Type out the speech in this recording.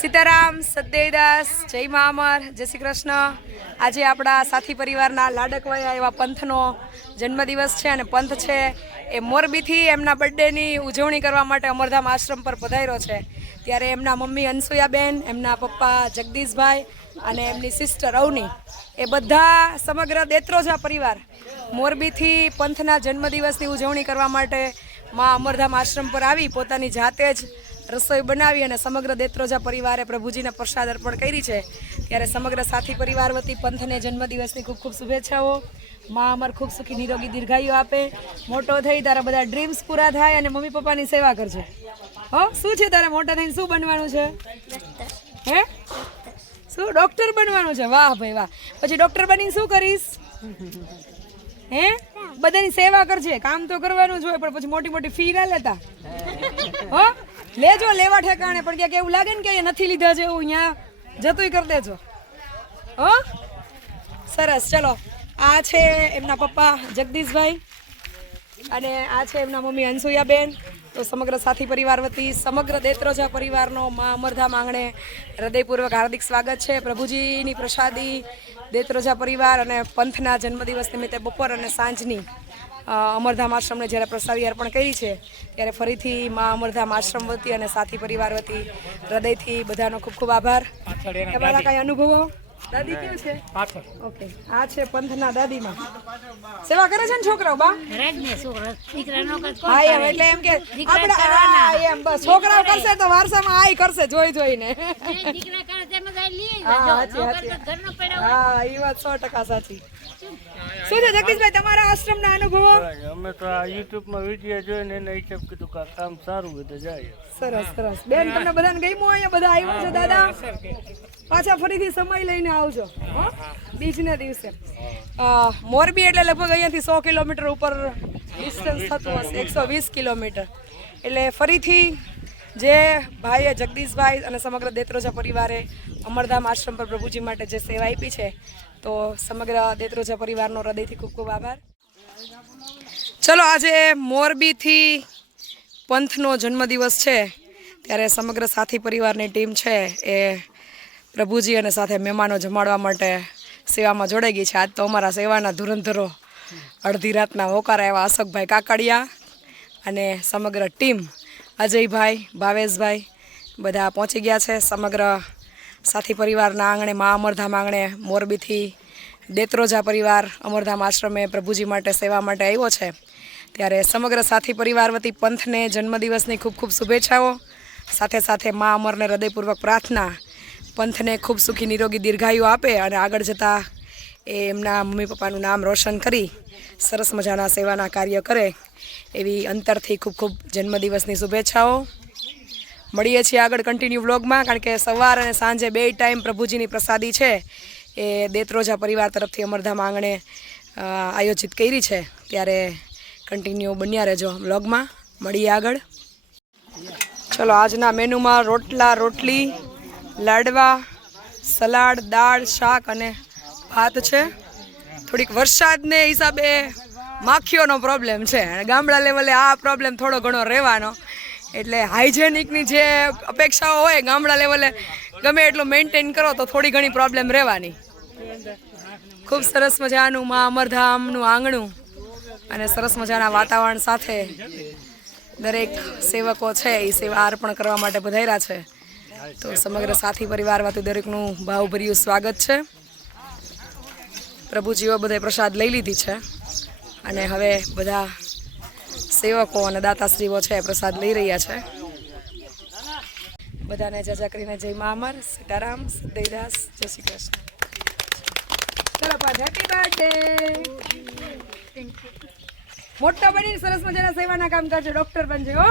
સીતારામ, સદદેવદાસ, જય મા અમર, જય શ્રી કૃષ્ણ. આજે આપણા સાથી પરિવારના લાડકવાયા એવા પંથનો જન્મદિવસ છે અને પંથ છે એ મોરબીથી એમના બર્થડેની ઉજવણી કરવા માટે અમરધામ આશ્રમ પર પધાર્યો છે. ત્યારે એમના મમ્મી અનસુયાબેન, એમના પપ્પા જગદીશભાઈ અને એમની સિસ્ટર અવની એ બધા સમગ્ર દેત્રોજા પરિવાર મોરબીથી પંથના જન્મદિવસની ઉજવણી કરવા માટે મા અમરધામ આશ્રમ પર આવી પોતાની જાતે જ રસોઈ બનાવી અને સમગ્ર દેત્રોજા પરિવારે પ્રભુજીને પ્રસાદ અર્પણ કરી છે. ત્યારે સમગ્ર સાથી પરિવાર વતી પંથને જન્મદિવસની ખૂબ ખૂબ શુભેચ્છાઓ. મા અમર ખૂબ સુખી નિરોગી દીર્ઘાયુ આપે, મોટો થઈ તારા બધા ડ્રીમ્સ પૂરા થાય અને મમ્મી પપ્પાની સેવા કરજે. હો, શું છે તારે મોટા થઈને શું બનવાનું છે? હે, શું ડોક્ટર બનવાનું છે? વાહ ભાઈ વાહ. પછી ડોક્ટર બનીને શું કરીશ? હે, બધાની સેવા કરજે. કામ તો કરવાનું જ હોય પણ પછી મોટી મોટી ફી ના લેતા. હો, લેજો લેવા ઠેકાણે, પણ ક્યાંક એવું લાગે ને કે નથી લીધા જેવું અહીંયા જતુંય કરી દેજો. હો, સરસ. ચલો, આ છે એમના પપ્પા જગદીશભાઈ અને આ છે એમના મમ્મી અનસુયાબેન. તો સમગ્ર સાથી પરિવાર વતી સમગ્ર દેત્રોજા પરિવારનો મા અમરધામ આંગણે હૃદયપૂર્વક હાર્દિક સ્વાગત છે. પ્રભુજીની પ્રસાદી દેત્રોજા પરિવાર અને પંથના જન્મદિવસ નિમિત્તે બપોર અને સાંજની અમરધામ આશ્રમને જ્યારે પ્રસાદી અર્પણ કરી છે ત્યારે ફરીથી મા અમરધામ આશ્રમ વતી અને સાથી પરિવાર વતી હૃદયથી બધાનો ખૂબ ખૂબ આભાર. તમારા કઈ અનુભવો? દાદી કેવું છે? ઓકે, આ છે પંથના દાદીમાં. સેવા કરે છે ને છોકરાઓ? બા હા, એમ એટલે એમ કે આપણા એમ બસ છોકરાઓ કરશે તો વારસામાં આય કરશે જોઈ જોઈને. હા, એ વાત 100% સાચી. શું છે જગદીશભાઈ તમારા આશ્રમના અનુભવો? અમે તો આ યુટ્યુબમાં વિડીયો જોઈને એને હિસાબ કીધું કે કામ સારું હોય તો જાય. સરસ સરસ. બેન, તમને બધાને ગમ્યું? અહીંયા બધા આવ્યા છે દાદા? પાછા ફરીથી સમય લઈને આવજો બીજના દિવસે. મોરબી એટલે લગભગ અહીંયાથી 100 કિલોમીટર ઉપર ડિસ્ટન્સ થતું હશે, 120 કિલોમીટર. એટલે ફરીથી જે ભાઈએ જગદીશભાઈ અને સમગ્ર દેત્રોજા પરિવારે અમરધામ આશ્રમ પર પ્રભુજી માટે જે સેવા આપી છે તો સમગ્ર દેત્રોજા પરિવારનો હૃદયથી ખૂબ ખૂબ આભાર. ચલો, આજે મોરબીથી પંથનો જન્મદિવસ છે ત્યારે સમગ્ર સાથી પરિવારની ટીમ છે એ પ્રભુજી અને સાથે મહેમાનો જમાડવા માટે સેવામાં જોડાઈ ગઈ છે. આજ તો અમારા સેવાના ધુરંધરો અડધી રાતના હોકારા એવા અશોકભાઈ કાકડિયા અને સમગ્ર ટીમ અજયભાઈ, ભાવેશભાઈ બધા પહોંચી ગયા છે. સમગ્ર સાથી પરિવારના આંગણે મા અમરધામ આંગણે મોરબીથી દેત્રોજા પરિવાર અમરધામ આશ્રમે પ્રભુજી માટે સેવા માટે આવ્યો છે. ત્યારે સમગ્ર સાથી પરિવાર વતી પંથને જન્મદિવસની ખૂબ ખૂબ શુભેચ્છાઓ. સાથે સાથે મા અમરને હૃદયપૂર્વક પ્રાર્થના પંથને ખૂબ સુખી નિરોગી દીર્ઘાયુ આપે અને આગળ જતાં એ એમના મમ્મી પપ્પાનું નામ રોશન કરી સરસ મજાના સેવાના કાર્ય કરે એવી અંતરથી ખૂબ ખૂબ જન્મદિવસની શુભેચ્છાઓ. મળીએ છીએ આગળ કન્ટિન્યુ વ્લોગમાં, કારણ કે સવાર અને સાંજે 2 ટાઈમ પ્રભુજીની પ્રસાદી છે એ દેત્રોજા પરિવાર તરફથી અમરધામ આંગણે આયોજિત કરી છે. ત્યારે કન્ટિન્યુ બન્યા રહેજો વ્લોગમાં. મળીએ આગળ. ચલો, આજના મેનુમાં રોટલા, રોટલી, લાડવા, સલાડ, દાળ, શાક અને ભાત છે. થોડીક વરસાદને હિસાબે માખીઓનો પ્રોબ્લેમ છે અને ગામડા લેવલે આ પ્રોબ્લેમ થોડો ઘણો રહેવાનો. એટલે હાઇજેનિકની જે અપેક્ષાઓ હોય ગામડા લેવલે ગમે એટલું મેન્ટેન કરો તો થોડી ઘણી પ્રોબ્લેમ રહેવાની. ખૂબ સરસ મજાનું મા અમરધામનું આંગણું અને સરસ મજાના વાતાવરણ સાથે દરેક સેવકો છે એ સેવા અર્પણ કરવા માટે પધાર્યા છે. તો સમગ્ર સાથી પરિવાર વતી દરેકનું ભાવભર્યું સ્વાગત છે. પ્રભુજીઓ બધા પ્રસાદ લઈ લીધી છે અને હવે બધા સેવકો અને દાતાશ્રીઓ છે પ્રસાદ લઈ રહ્યા છે. બધાને જજા કરીને જય મા અમર, સીતારામ, સદદેવદાસ, જય શ્રી કૃષ્ણ. ચલો પાછા હેપી બર્થડે. મોટા બનીને સરસ મજાના સેવાના કામ કરજો, ડોક્ટર બનજો. હો.